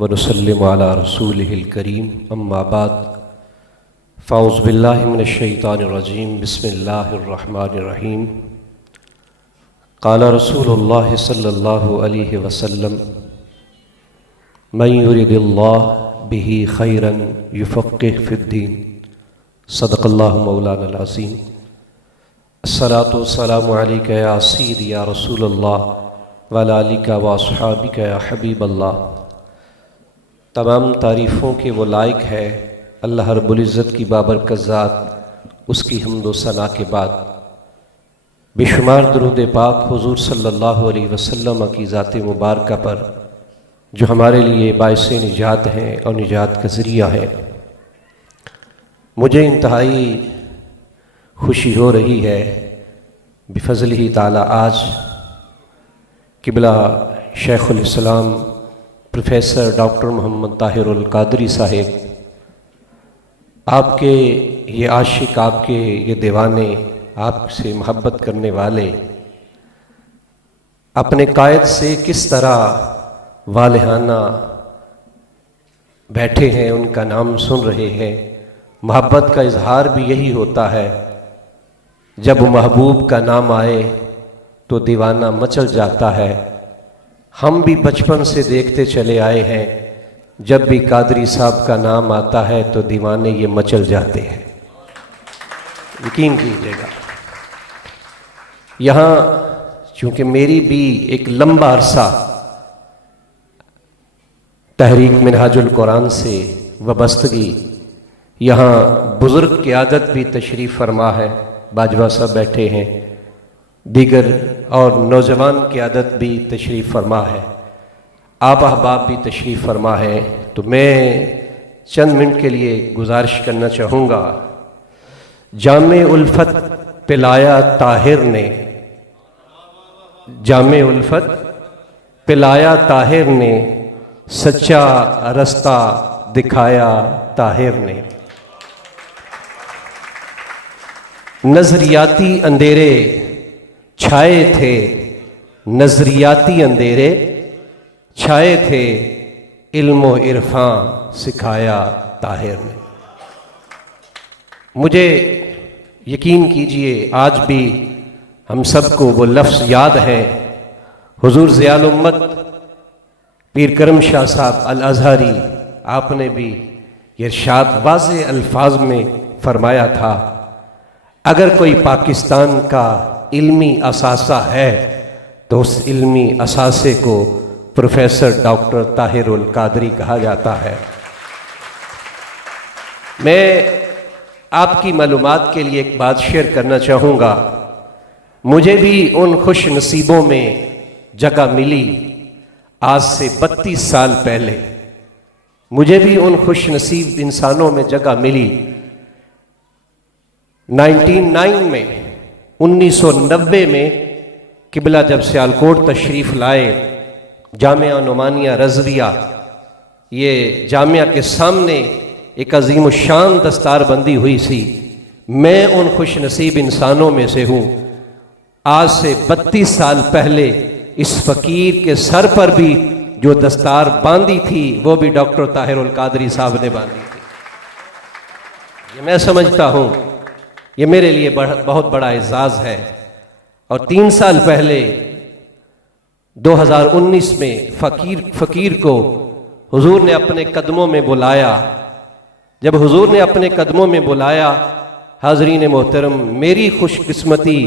व नुसल्लिमु अला रसूलिहिल करीम अम्मा बाद फ़ाउज़ु बिल्लाहि मिनश शैतानिर रजीम बिस्मिल्लाहिर रहमानिर रहीम। क़ाला रसूलुल्लाह सल्लल्लाहु अलैहि वसल्लम मन युरिदिल्लाहु बिही खैरन युफ़क़्क़िहु फ़िद्दीन। सदक़ल्लाहु मौलानल अज़ीम। अस्सलातु वस्सलामु अलैका या सय्यदी या रसूलल्लाह व अला आलिका व अस्हाबिका या हबीबल्लाह। तमाम तारीफ़ों के वो लायक है अल्लाह रब्बुल इज़्ज़त की बाबरकत ज़ात, उसकी हम्द व सना के बाद बेशुमार दरूद पाक हुज़ूर सल्लल्लाहु अलैहि वसल्लम की ज़ात मुबारका पर जो हमारे लिए बाइस निजात हैं और निजात का ज़रिया है। मुझे इंतहाई खुशी हो रही है बिफ़ज़लिही ताला आज क़िबला शेखुल इस्लाम प्रोफेसर डॉक्टर मोहम्मद ताहिरुल क़ादरी साहिब, आपके ये आशिक, आपके ये दीवाने, आपसे मोहब्बत करने वाले अपने कायद से किस तरह वालिहाना बैठे हैं, उनका नाम सुन रहे हैं। मोहब्बत का इजहार भी यही होता है, जब महबूब का नाम आए तो दीवाना मचल जाता है। हम भी बचपन से देखते चले आए हैं, जब भी कादरी साहब का नाम आता है तो दीवाने ये मचल जाते हैं, यकीन कीजिएगा। यहाँ चूँकि मेरी भी एक लंबा अरसा तहरीक मिनहाजुल कुरान से वबस्तगी, यहाँ बुज़ुर्ग क़यादत भी तशरीफ़ फरमा है, बाजवा साहब बैठे हैं, दीगर और नौजवान क़यादत भी तशरीफ़ फरमा है, आप अहबाब भी तशरीफ़ फरमा है। तो मैं चंद मिनट के लिए गुजारिश करना चाहूँगा। जामे उल्फत पिलाया ताहिर ने, जामे उल्फत पिलाया ताहिर ने, सच्चा रास्ता दिखाया ताहिर ने। नजरियाती अंधेरे छाए थे, नजरियाती अंधेरे छाए थे, इल्म इरफान सिखाया ताहिर ने। मुझे यकीन कीजिए आज भी हम सबको वो लफ्ज़ याद है, हुजूर ज़ियाल उम्मत पीर करम शाह साहब अल अज़हरी, आपने भी ये इरशाद वाज़े अल्फाज में फरमाया था, अगर कोई पाकिस्तान का इल्मी असासा है तो उस इल्मी असासे को प्रोफेसर डॉक्टर ताहिरुल क़ादरी कहा जाता है। मैं आपकी मालूमात के लिए एक बात शेयर करना चाहूँगा। मुझे भी उन खुश नसीबों में जगह मिली आज से 32 साल पहले, मुझे भी उन खुश नसीब इंसानों में जगह मिली 1990 में क़िबला जब सियालकोट तशरीफ़ लाए, जामिया नुमानिया रज़विया, ये जामिया के सामने एक अजीम शान दस्तारबंदी हुई सी। मैं उन खुश नसीब इंसानों में से हूँ। आज से 32 साल पहले इस फ़कीर के सर पर भी जो दस्तार बांधी थी वो भी डॉक्टर ताहिरुल क़ादरी साहब ने बांधी थी। ये मैं समझता हूँ ये मेरे लिए बहुत बड़ा एजाज़ है। और 3 साल पहले 2019 में फ़कीर को हुजूर ने अपने कदमों में बुलाया। जब हुजूर ने अपने कदमों में बुलाया, हाज़रीन मोहतरम, मेरी खुशकिस्मती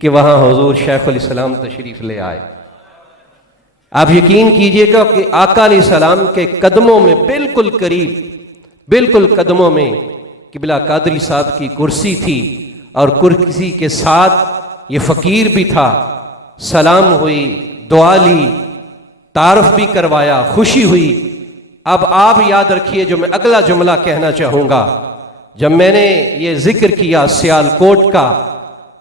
कि वहाँ हुजूर शेखुल इस्लाम तशरीफ़ ले आए। आप यकीन कीजिएगा कि आका अलैहिस्सलाम के कदमों में बिल्कुल करीब, बिल्कुल कदमों में क़िबला क़ादरी साहब की कुर्सी थी और कुर्सी के साथ ये फ़कीर भी था। सलाम हुई, दुआ ली, तारफ़ भी करवाया, खुशी हुई। अब आप याद रखिए जो मैं अगला जुमला कहना चाहूँगा। जब मैंने ये जिक्र किया सियालकोट का,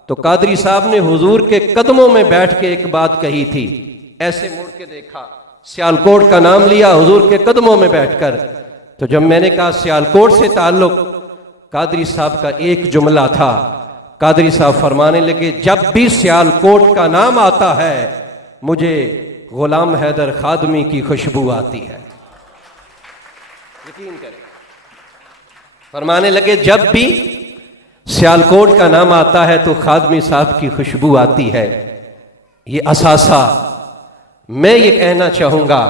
तो क़ादरी साहब ने हुजूर के कदमों में बैठ के एक बात कही थी। ऐसे मुड़ के देखा, सियालकोट का नाम लिया हुजूर के कदमों में बैठकर। तो जब मैंने कहा सियालकोट से ताल्लुक़, क़ादरी साहब का एक जुमला था। क़ादरी साहब फरमाने लगे, जब भी सियालकोट का नाम आता है मुझे ग़ुलाम हैदर खादमी की खुशबू आती है। यकीन करें। फरमाने लगे जब भी सियालकोट का नाम आता है तो खादमी साहब की खुशबू आती है। ये असासा मैं ये कहना चाहूंगा,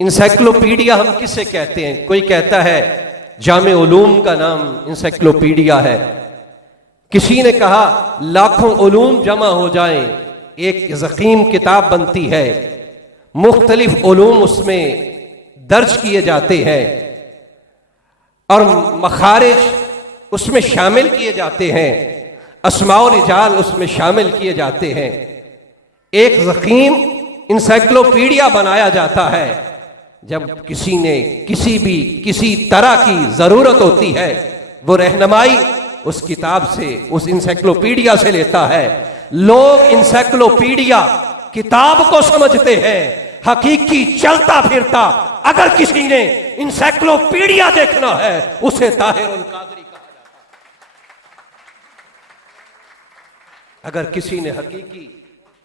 इंसाइक्लोपीडिया हम किसे कहते हैं? कोई कहता है जामे उलूम का नाम इंसाइक्लोपीडिया है, किसी ने कहा लाखों उलूम जमा हो जाएं एक ज़ख़ीम किताब बनती है, मुख्तलिफ उलूम उसमें दर्ज किए जाते हैं और मखारिज उसमें शामिल किए जाते हैं, अस्माउ रिजाल उसमें शामिल किए जाते हैं। एक ज़ख़ीम इंसाइक्लोपीडिया बनाया जाता है। जब किसी ने किसी तरह की ज़रूरत होती है वो रहनुमाई उस किताब से, उस इंसाइक्लोपीडिया से लेता है। लोग इंसाइक्लोपीडिया किताब को समझते हैं, हकीकी चलता फिरता अगर किसी ने इंसाइक्लोपीडिया देखना है उसे ताहिरुल कादरी कहा जाता है। अगर किसी ने हकीकी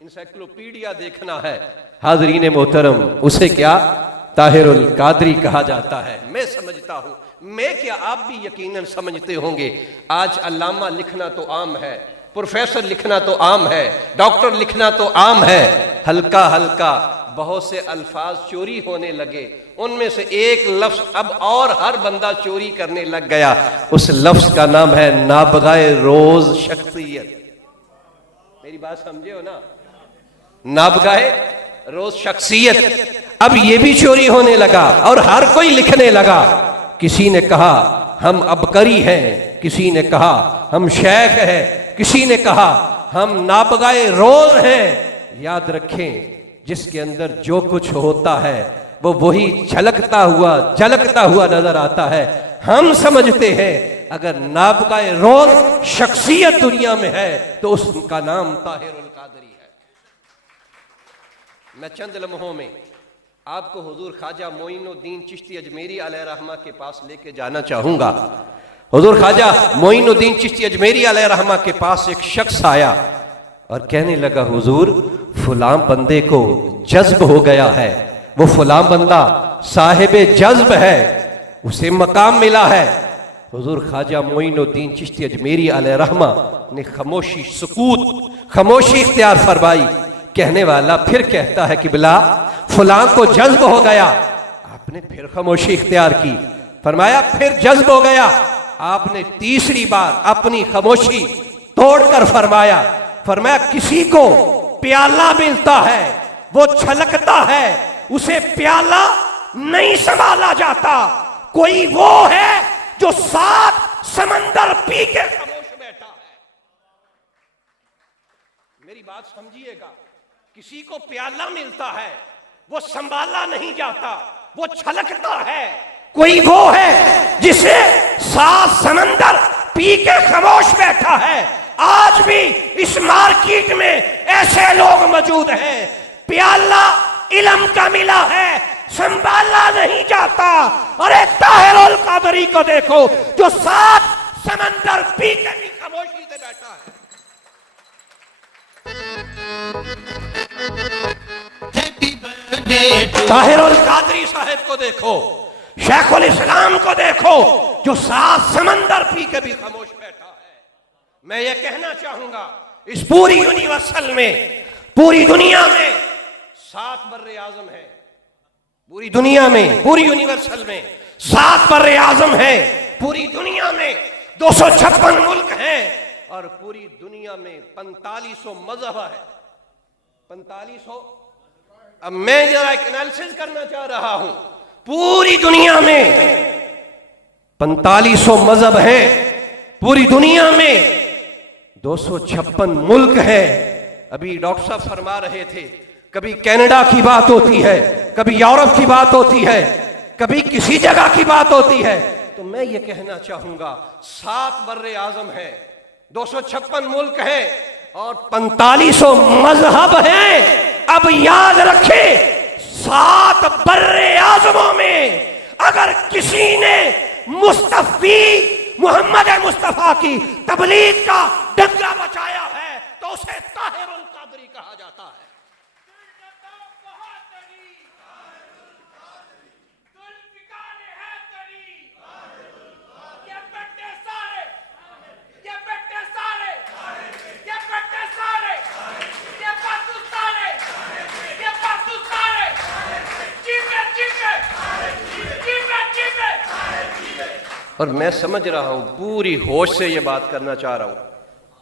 इंसाइक्लोपीडिया देखना है हाज़रीन मोहतरम, उसे क्या ताहिरुल कादरी कहा जाता है। मैं समझता हूं, मैं क्या आप भी यकीनन समझते होंगे। आज अल्लामा लिखना तो आम है, प्रोफेसर लिखना तो आम है, डॉक्टर लिखना तो आम है। हल्का हल्का बहुत से अल्फाज चोरी होने लगे, उनमें से एक लफ्ज अब और हर बंदा चोरी करने लग गया। उस लफ्ज का नाम है नाबगाए रोज शख्सियत। मेरी बात समझे हो ना? नाबगाए रोज शख्सियत अब ये भी चोरी होने लगा और हर कोई लिखने लगा। किसी ने कहा हम अबकरी हैं, किसी ने कहा हम शेख हैं, किसी ने कहा हम नाबगाए रोज हैं। याद रखें, जिसके अंदर जो कुछ होता है वो वही झलकता हुआ नजर आता है। हम समझते हैं अगर नाबगाए रोज शख्सियत दुनिया में है तो उसका नाम ताहिरुल कादरी है। मैं चंद लम्हों में आपको हुजूर ख्वाजा मोइनुद्दीन चिश्ती अजमेरी अलैहिर्रहमा के पास लेके जाना चाहूंगा। हुजूर ख्वाजा मोइनुद्दीन चिश्ती अजमेरी अलैहिर्रहमा के पास एक शख्स आया और कहने लगा हुजूर फलां बंदे को जज्ब हो गया है, वो फलां बंदा साहिबे जज्ब है, उसे मकाम मिला है। हुजूर ख्वाजा मोइनुद्दीन चिश्ती अजमेरी अलैहिर्रहमा ने खामोशी सुकूत खामोशी इख्तियार फरमाई। कहने वाला फिर कहता है कि बिला फलां को जज्ब हो गया, आपने फिर खामोशी इख्तियार की। फरमाया फिर जज्ब हो गया, आपने तीसरी बार अपनी खामोशी तोड़कर फरमाया किसी को प्याला मिलता है, वो छलकता है, उसे प्याला नहीं संभाला जाता। कोई वो है जो 7 समंदर पी के खामोश बैठा है। मेरी बात समझिएगा, किसी को प्याला मिलता है, वो संभाला नहीं जाता, वो छलकता है। कोई वो है जिसे 7 समंदर पी के खामोश बैठा है। आज भी इस मार्केट में ऐसे लोग मौजूद हैं, प्याला इल्म का मिला है, संभाला नहीं जाता। अरे ताहिरुल कादरी को देखो जो 7 समंदर पी के भी खामोशी से बैठा है। ताहिरुल कादरी साहब को देखो, शेखुल इस्लाम को देखो जो 7 समंदर पी के भी खामोश बैठा है। मैं ये कहना चाहूंगा इस पूरी यूनिवर्सल में, पूरी दुनिया में 7 बर्रे आजम है, पूरी दुनिया में, पूरी यूनिवर्सल में 7 बर्रे आजम है। पूरी दुनिया में 256 मुल्क हैं और पूरी दुनिया में 4500 मजहब है। 4500। अब मैं जरा एक एनालिसिस करना चाह रहा हूं। पूरी दुनिया में 4500 मजहब हैं, पूरी दुनिया में 256 मुल्क हैं। अभी डॉक्टर साहब फरमा रहे थे, कभी कनाडा की बात होती है, कभी यूरोप की बात होती है, कभी किसी जगह की बात होती है। तो मैं ये कहना चाहूंगा 7 बर्रे आजम है, 256 मुल्क है और 4500 मजहब हैं। अब याद रखें 7 बर्रे आजमों में अगर किसी ने मुस्तफी मोहम्मद मुस्तफा की तबलीग का डंका बचाया है तो उसे ताहिरुल कादरी कहा जाता है। और मैं समझ रहा हूं, पूरी होश से ये बात करना चाह रहा हूं।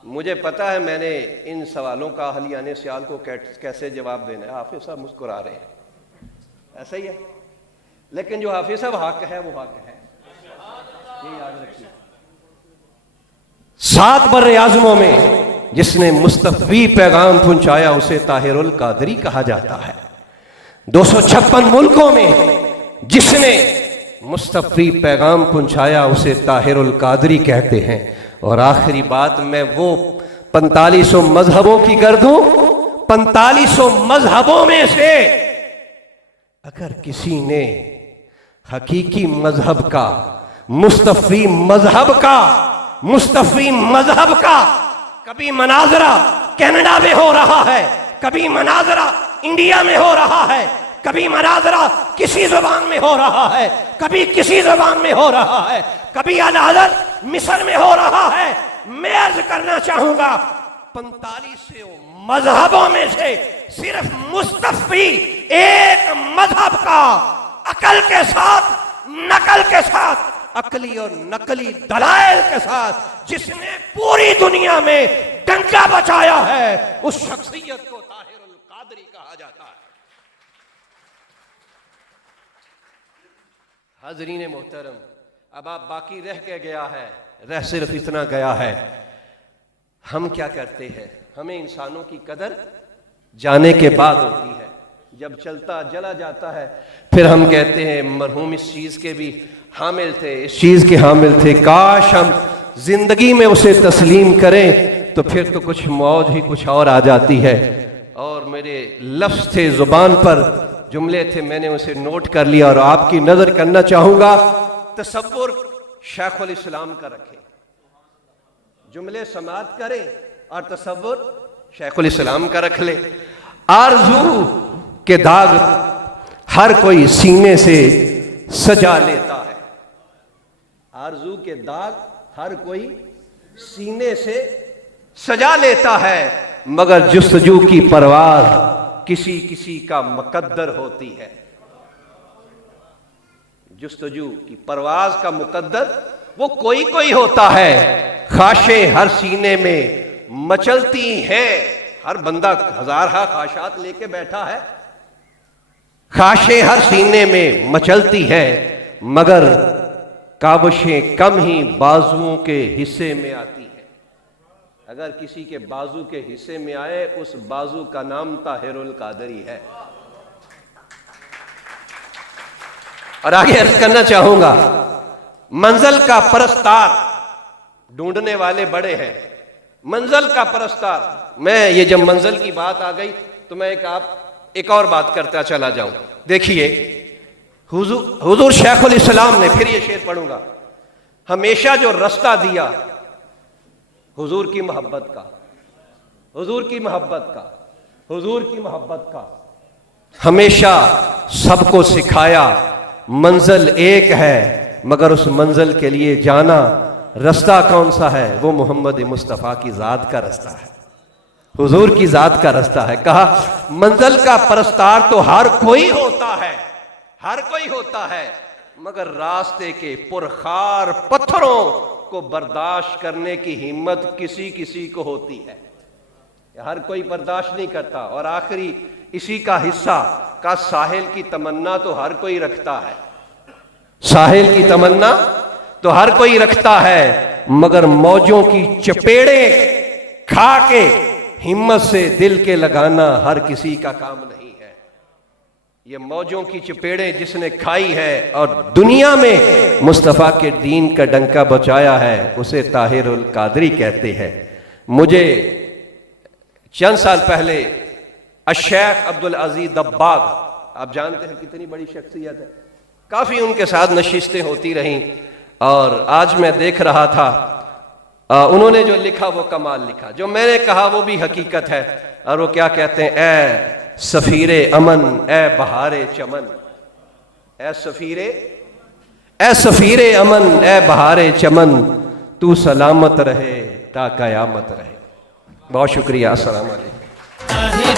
मुझे पता है मैंने इन सवालों का अहलियाने सियाल को कैसे जवाब देना है। हाफिज साहब मुस्कुरा रहे हैं, ऐसा ही है, लेकिन जो हाफिज साहब हक है वो हक है, ये याद रखिए। 7 बर्रे आज़मों में जिसने मुस्तफ़ी पैगाम पहुंचाया उसे ताहिरुल कादरी कहा जाता है। 256 मुल्कों में जिसने मुस्तफ़ी पैगाम पहुंचाया उसे ताहिरुल कादरी कहते हैं। और आखिरी बात मैं वो 4500 मजहबों की कर दूं। 4500 मजहबों में से अगर किसी ने हकीकी मजहब का, मुस्तफ़ी मजहब का कभी मनाजरा कनाडा में हो रहा है, कभी मनाजरा इंडिया में हो रहा है, कभी मनाजरा किसी जबान में हो रहा है, कभी किसी जबान में हो रहा है, कभी अल-अज़हर मिस्र में हो रहा है, मैं अर्ज करना चाहूंगा 45 मजहबों में से सिर्फ मुस्तफ़ी एक मजहब का अकल के साथ, नकल के साथ, अकली और नकली दलाइल के साथ जिसने पूरी दुनिया में डंका बचाया है, उस शख्सियत को ताहिरुल कादरी कहा जाता है। हाज़रीन मोहतरम, अब आप बाकी रह के गया है, रह सिर्फ इतना गया है, हम क्या करते हैं? हमें इंसानों की कदर जाने के बाद होती है। जब चलता चला जाता है फिर हम कहते हैं मरहूम इस चीज के भी हामिल थे, इस चीज के हामिल थे, काश हम जिंदगी में उसे तस्लीम करें तो फिर तो कुछ मौज ही कुछ और आ जाती है। और मेरे लफ्ज थे, जुबान पर जुमले थे, मैंने उसे नोट कर लिया और आपकी नजर करना चाहूंगा। तसव्वुर शेखुल इस्लाम का रखें, जुमले समात करें और तसव्वुर शेखुल इस्लाम का रख ले। आरज़ू के दाग हर कोई सीने से सजा लेता है, आरज़ू के दाग हर कोई सीने से सजा लेता है, मगर जुस्तजू की परवाज़ किसी किसी का मुकद्दर होती है। जुस्तजू की परवाज़ का मुकद्दर वो कोई कोई होता है। ख्वाहिशें हर सीने में मचलती हैं, हर बंदा हजार ख्वाहिशात लेके बैठा है, ख्वाहिशें हर सीने में मचलती हैं, मगर काबशें कम ही बाजुओं के हिस्से में आती हैं। अगर किसी के बाजू के हिस्से में आए, उस बाजू का नाम ताहिरुल कादरी है। और आगे अर्ज करना चाहूंगा, मंजिल का परस्तार ढूंढने वाले बड़े हैं, मंजिल का परस्तार। मैं ये जब मंजिल की बात आ गई तो मैं एक और बात करता चला जाऊं। देखिए, हुजूर शेखुल इस्लाम ने, फिर ये शेर पढ़ूंगा, हमेशा जो रास्ता दिया हुजूर की मोहब्बत का, हुजूर की मोहब्बत का, हुजूर की मोहब्बत का, हमेशा सबको सिखाया मंजिल एक है, मगर उस मंजिल के लिए जाना रास्ता कौन सा है? वो मोहम्मद मुस्तफ़ा की जात का रास्ता है, हुजूर की जात का रास्ता है। कहा मंजिल का परस्तार तो हर कोई होता है, हर कोई होता है, मगर रास्ते के पुरखार पत्थरों को बर्दाश्त करने की हिम्मत किसी किसी को होती है। हर कोई बर्दाश्त नहीं करता। और आखिरी इसी का हिस्सा का साहिल की तमन्ना तो हर कोई रखता है, साहिल की तमन्ना तो हर कोई रखता है, मगर मौजों की चपेड़े खा के हिम्मत से दिल के लगाना हर किसी का काम नहीं है। ये मौजों की चपेड़े जिसने खाई है और दुनिया में मुस्तफ़ा के दीन का डंका बचाया है, उसे ताहिरुल कादरी कहते हैं। मुझे चंद साल पहले शेख अब्दुल अजीज दब्बाग, आप जानते हैं कितनी बड़ी शख्सियत है, काफी उनके साथ नशिस्तें होती रहीं, और आज मैं देख रहा था उन्होंने जो लिखा वो कमाल लिखा, जो मैंने कहा वो भी हकीकत है। और वो क्या कहते हैं? ए सफीरे अमन, ए बहारे चमन, ए सफीरे अमन, ए बहारे चमन, तू सलामत रहे ता कयामत रहे। बहुत शुक्रिया। अस्सलाम वालेकुम।